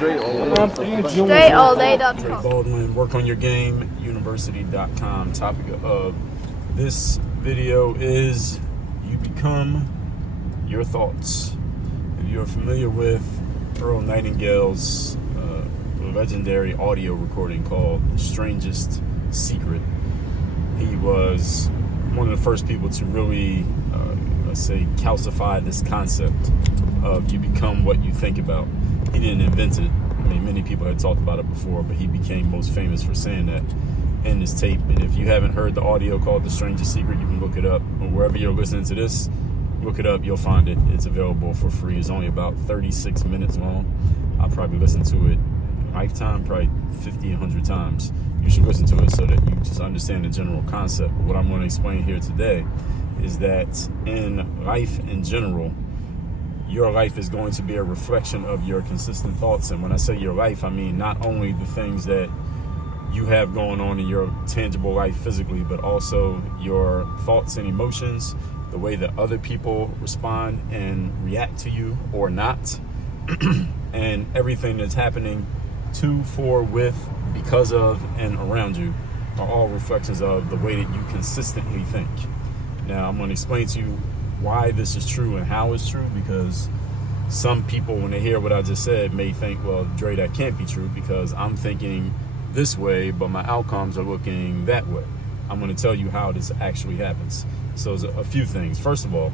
TEDxTalks. Dre Baldwin, Work on Your Game, University.com. Topic of this video is you become your thoughts. If you're familiar with Earl Nightingale's legendary audio recording called The Strangest Secret, he was one of the first people to really, calcify this concept of you become what you think about. He didn't invent it. I mean, many people had talked about it before, but he became most famous for saying that in this tape. And if you haven't heard the audio called The Strangest Secret, you can look it up. Or wherever you're listening to this, look it up. You'll find it. It's available for free. It's only about 36 minutes long. I'll probably listen to it lifetime, probably 50, 100 times. You should listen to it so that you just understand the general concept. But what I'm going to explain here today is that in life in general, your life is going to be a reflection of your consistent thoughts. And when I say your life, I mean not only the things that you have going on in your tangible life physically, but also your thoughts and emotions, the way that other people respond and react to you or not, and everything that's happening to, for, with, because of, and around you are all reflections of the way that you consistently think. Now, I'm going to explain to you why this is true and how it's true, because some people, when they hear what I just said, may think, well, Dre, that can't be true because I'm thinking this way, but my outcomes are looking that way. I'm going to tell you how this actually happens. So there's a few things. First of all,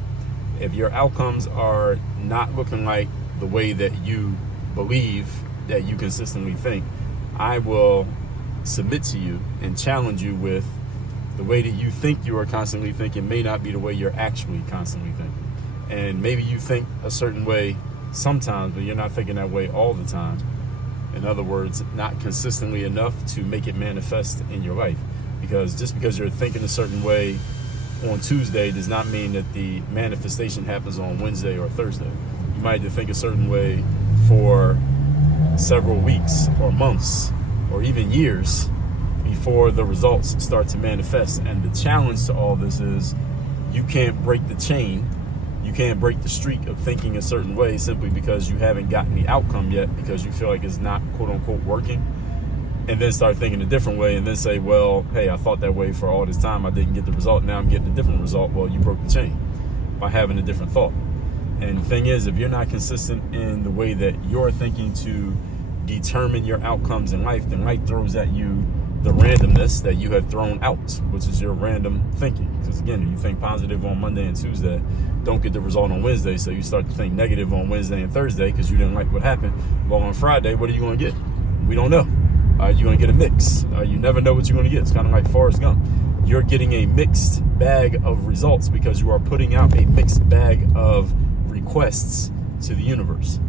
if your outcomes are not looking like the way that you believe that you consistently think, I will submit to you and challenge you with the way that you think you are constantly thinking may not be the way you're actually constantly thinking. And maybe you think a certain way sometimes, but you're not thinking that way all the time. In other words, not consistently enough to make it manifest in your life. Because just because you're thinking a certain way on Tuesday does not mean that the manifestation happens on Wednesday or Thursday. You might have to think a certain way for several weeks or months or even years before the results start to manifest. And the challenge to all this is you can't break the chain. You can't break the streak of thinking a certain way simply because you haven't gotten the outcome yet, because you feel like it's not quote unquote working, and then start thinking a different way and then say, well, hey, I thought that way for all this time. I didn't get the result. Now I'm getting a different result. Well, you broke the chain by having a different thought. And the thing is, if you're not consistent in the way that you're thinking to determine your outcomes in life, then life throws at you the randomness that you have thrown out, which is your random thinking. Because again, if you think positive on Monday and Tuesday, don't get the result on Wednesday, so you start to think negative on Wednesday and Thursday because you didn't like what happened. Well, on Friday, what are you going to get? We don't know. You're going to get a mix. You never know what you're going to get. It's kind of like Forrest Gump. You're getting a mixed bag of results because you are putting out a mixed bag of requests to the universe.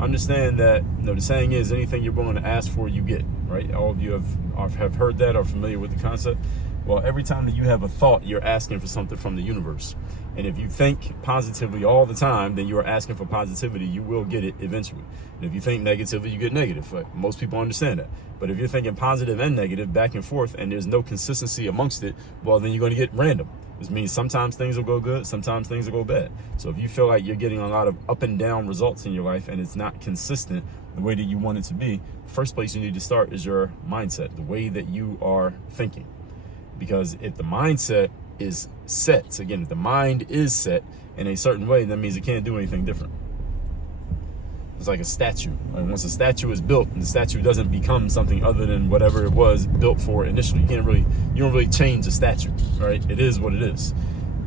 Understand that, the saying is, anything you're willing to ask for, you get, right? All of you have heard that, are familiar with the concept. Well, every time that you have a thought, you're asking for something from the universe. And if you think positively all the time, then you are asking for positivity. You will get it eventually. And if you think negatively, you get negative. Like, most people understand that. But if you're thinking positive and negative back and forth, and there's no consistency amongst it, well, then you're going to get random. This means sometimes things will go good, sometimes things will go bad. So if you feel like you're getting a lot of up and down results in your life and it's not consistent the way that you want it to be, the first place you need to start is your mindset, the way that you are thinking. Because if the mindset is set, so again, if the mind is set in a certain way, that means it can't do anything different. It's like a statue. Like, once a statue is built, and the statue doesn't become something other than whatever it was built for initially. You don't really change a statue, right? It is what it is.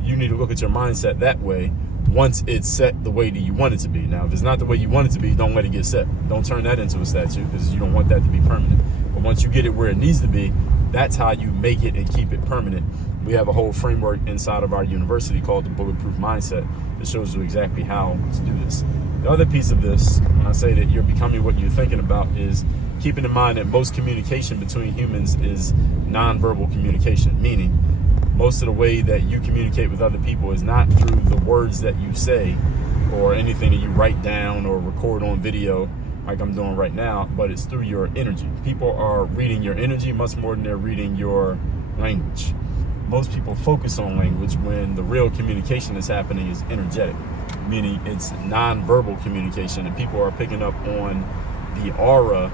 You need to look at your mindset that way once it's set the way that you want it to be. Now, if it's not the way you want it to be, don't let it get set. Don't turn that into a statue, because you don't want that to be permanent. But once you get it where it needs to be, that's how you make it and keep it permanent. We have a whole framework inside of our university called the Bulletproof Mindset that shows you exactly how to do this. The other piece of this, when I say that you're becoming what you're thinking about, is keeping in mind that most communication between humans is nonverbal communication, meaning most of the way that you communicate with other people is not through the words that you say or anything that you write down or record on video like I'm doing right now, but it's through your energy. People are reading your energy much more than they're reading your language. Most people focus on language when the real communication that's happening is energetic, meaning it's nonverbal communication, and people are picking up on the aura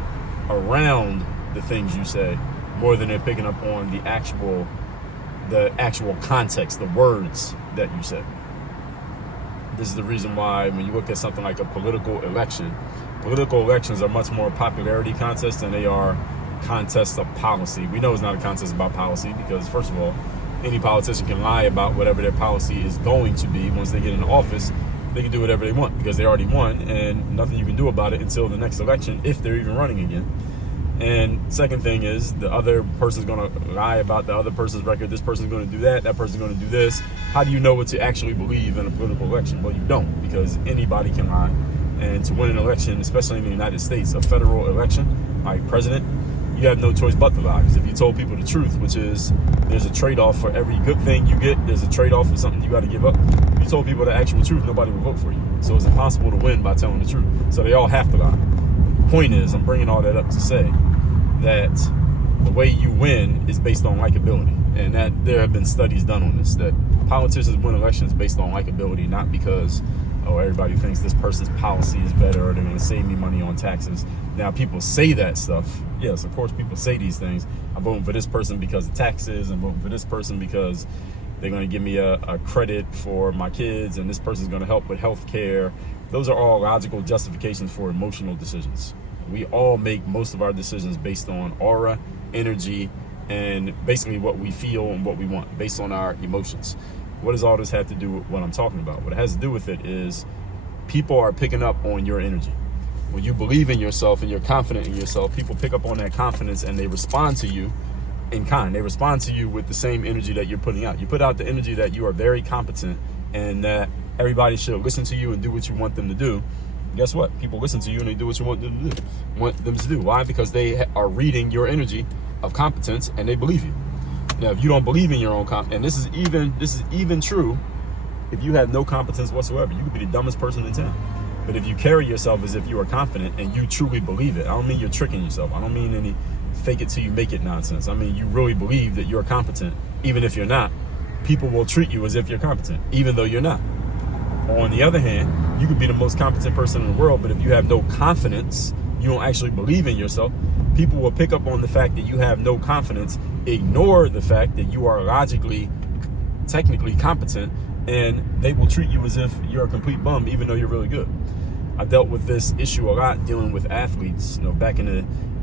around the things you say more than they're picking up on the actual context, the words that you say. This is the reason why when you look at something like a political elections are much more popularity contests than they are contests of policy. We know it's not a contest about policy because, first of all, any politician can lie about whatever their policy is going to be. Once they get into office, they can do whatever they want because they already won, and nothing you can do about it until the next election, if they're even running again. And second thing is, the other person's going to lie about the other person's record. This person's going to do that person's going to do this. How do you know what to actually believe in a political election? Well, you don't, because anybody can lie. And to win an election, especially in the United States, a federal election, like president, you have no choice but to lie. Because if you told people the truth, which is there's a trade-off for every good thing you get, there's a trade-off for something you got to give up. If you told people the actual truth, nobody would vote for you. So it's impossible to win by telling the truth. So they all have to lie. Point is, I'm bringing all that up to say that the way you win is based on likability, and that there have been studies done on this, that politicians win elections based on likability, not because everybody thinks this person's policy is better or they're going to save me money on taxes. Now, people say that stuff. Yes, of course, people say these things. I'm voting for this person because of taxes. I'm voting for this person because they're going to give me a credit for my kids, and this person's going to help with health care. Those are all logical justifications for emotional decisions. We all make most of our decisions based on aura, energy, and basically what we feel and what we want, based on our emotions. What does all this have to do with what I'm talking about? What it has to do with it is people are picking up on your energy. When you believe in yourself and you're confident in yourself, people pick up on that confidence and they respond to you in kind. They respond to you with the same energy that you're putting out. You put out the energy that you are very competent and that everybody should listen to you and do what you want them to do. Guess what? People listen to you and they do what you want them to do. Why? Because they are reading your energy of competence and they believe you. Now, if you don't believe in your own and this is even true if you have no competence whatsoever. You could be the dumbest person in town. But if you carry yourself as if you are confident and you truly believe it, I don't mean you're tricking yourself. I don't mean any fake it till you make it nonsense. I mean you really believe that you're competent, even if you're not. People will treat you as if you're competent, even though you're not. On the other hand, you could be the most competent person in the world, but if you have no confidence, you don't actually believe in yourself, people will pick up on the fact that you have no confidence, ignore the fact that you are logically, technically competent, and they will treat you as if you're a complete bum, even though you're really good. I dealt with this issue a lot dealing with athletes.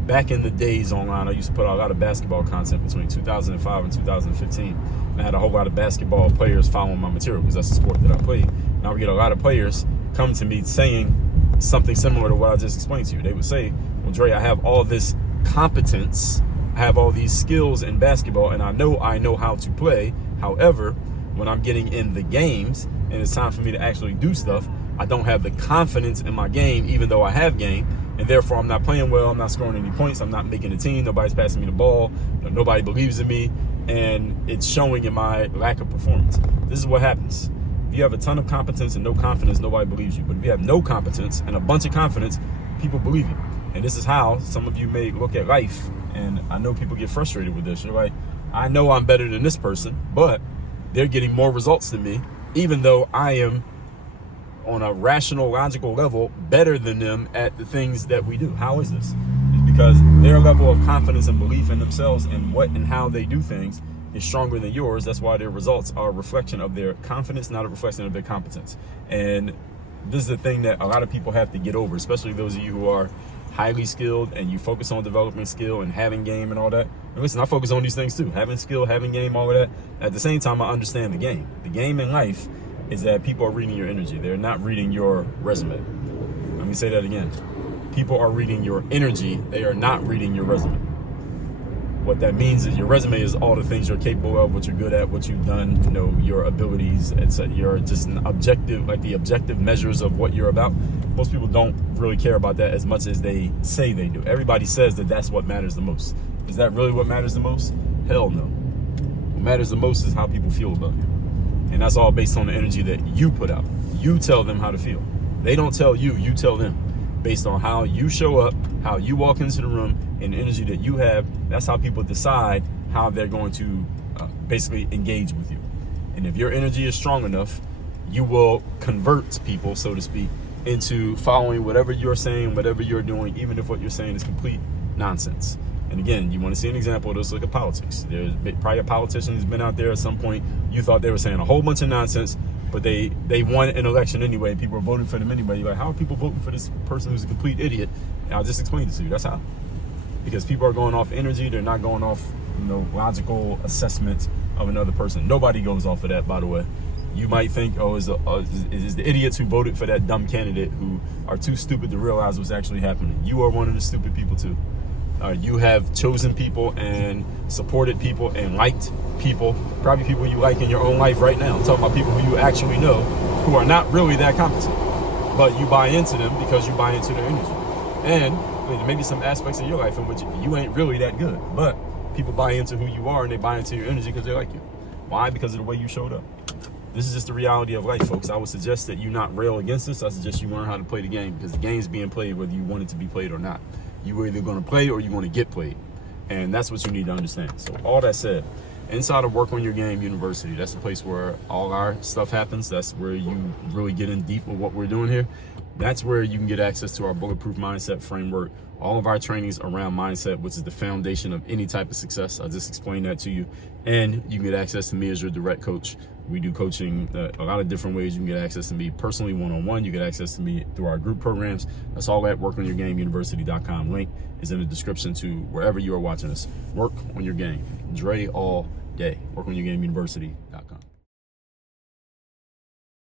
Back in the days online, I used to put out a lot of basketball content between 2005 and 2015. And I had a whole lot of basketball players following my material because that's the sport that I played. Now we get a lot of players come to me saying something similar to what I just explained to you. They would say, well, Dre, I have all this competence, I have all these skills in basketball, and I know how to play. However, when I'm getting in the games and it's time for me to actually do stuff, I don't have the confidence in my game, even though I have game, and therefore I'm not playing well, I'm not scoring any points, I'm not making a team, nobody's passing me the ball, nobody believes in me, and it's showing in my lack of performance. This is what happens. If you have a ton of competence and no confidence, nobody believes you. But if you have no competence and a bunch of confidence, people believe you. And this is how some of you may look at life, and I know people get frustrated with this. You're like, I know I'm better than this person, but they're getting more results than me, even though I am on a rational, logical level better than them at the things that we do. How is this? It's because their level of confidence and belief in themselves and what and how they do things is stronger than yours. That's why their results are a reflection of their confidence, not a reflection of their competence. And this is the thing that a lot of people have to get over, especially those of you who are highly skilled and you focus on developing skill and having game and all that. And listen, I focus on these things too, having skill, having game, all of that. At the same time, I understand the game. The game in life is that people are reading your energy. They're not reading your resume. Let me say that again. People are reading your energy. They are not reading your resume. What that means is your resume is all the things you're capable of, what you're good at, what you've done, your abilities, etc. You're just an objective, like the objective measures of what you're about. Most people don't really care about that as much as they say they do. Everybody says that that's what matters the most. Is that really what matters the most? Hell no. What matters the most is how people feel about you. And that's all based on the energy that you put out. You tell them how to feel. They don't tell you, you tell them. Based on how you show up, how you walk into the room, and the energy that you have, that's how people decide how they're going to basically engage with you. And if your energy is strong enough, you will convert people, so to speak, into following whatever you're saying, whatever you're doing, even if what you're saying is complete nonsense. And again, you want to see an example of this, look at politics. There's probably a politician who's been out there at some point, you thought they were saying a whole bunch of nonsense, but they won an election anyway, people are voting for them anyway. You're like, how are people voting for this person who's a complete idiot? And I'll just explain it to you, that's how. Because people are going off energy, they're not going off, logical assessment of another person. Nobody goes off of that, by the way. You might think, oh, is the idiots who voted for that dumb candidate who are too stupid to realize what's actually happening. You are one of the stupid people too. You have chosen people and supported people and liked people, probably people you like in your own life right now. I'm talking about people who you actually know who are not really that competent, but you buy into them because you buy into their energy. And maybe some aspects of your life in which you ain't really that good, but people buy into who you are and they buy into your energy because they like you. Why? Because of the way you showed up. This is just the reality of life, folks. I would suggest that you not rail against this. I suggest you learn how to play the game, because the game's being played whether you want it to be played or not. You're either going to play or you're going to get played. And that's what you need to understand. So all that said, inside of Work on Your Game University, that's the place where all our stuff happens. That's where you really get in deep with what we're doing here. That's where you can get access to our Bulletproof Mindset Framework, all of our trainings around mindset, which is the foundation of any type of success. I just explained that to you. And you can get access to me as your direct coach. We do coaching a lot of different ways. You can get access to me personally, one-on-one. You get access to me through our group programs. That's all at workonyourgameuniversity.com. Link is in the description to wherever you are watching us. Work on your game. Dre all day. Workonyourgameuniversity.com.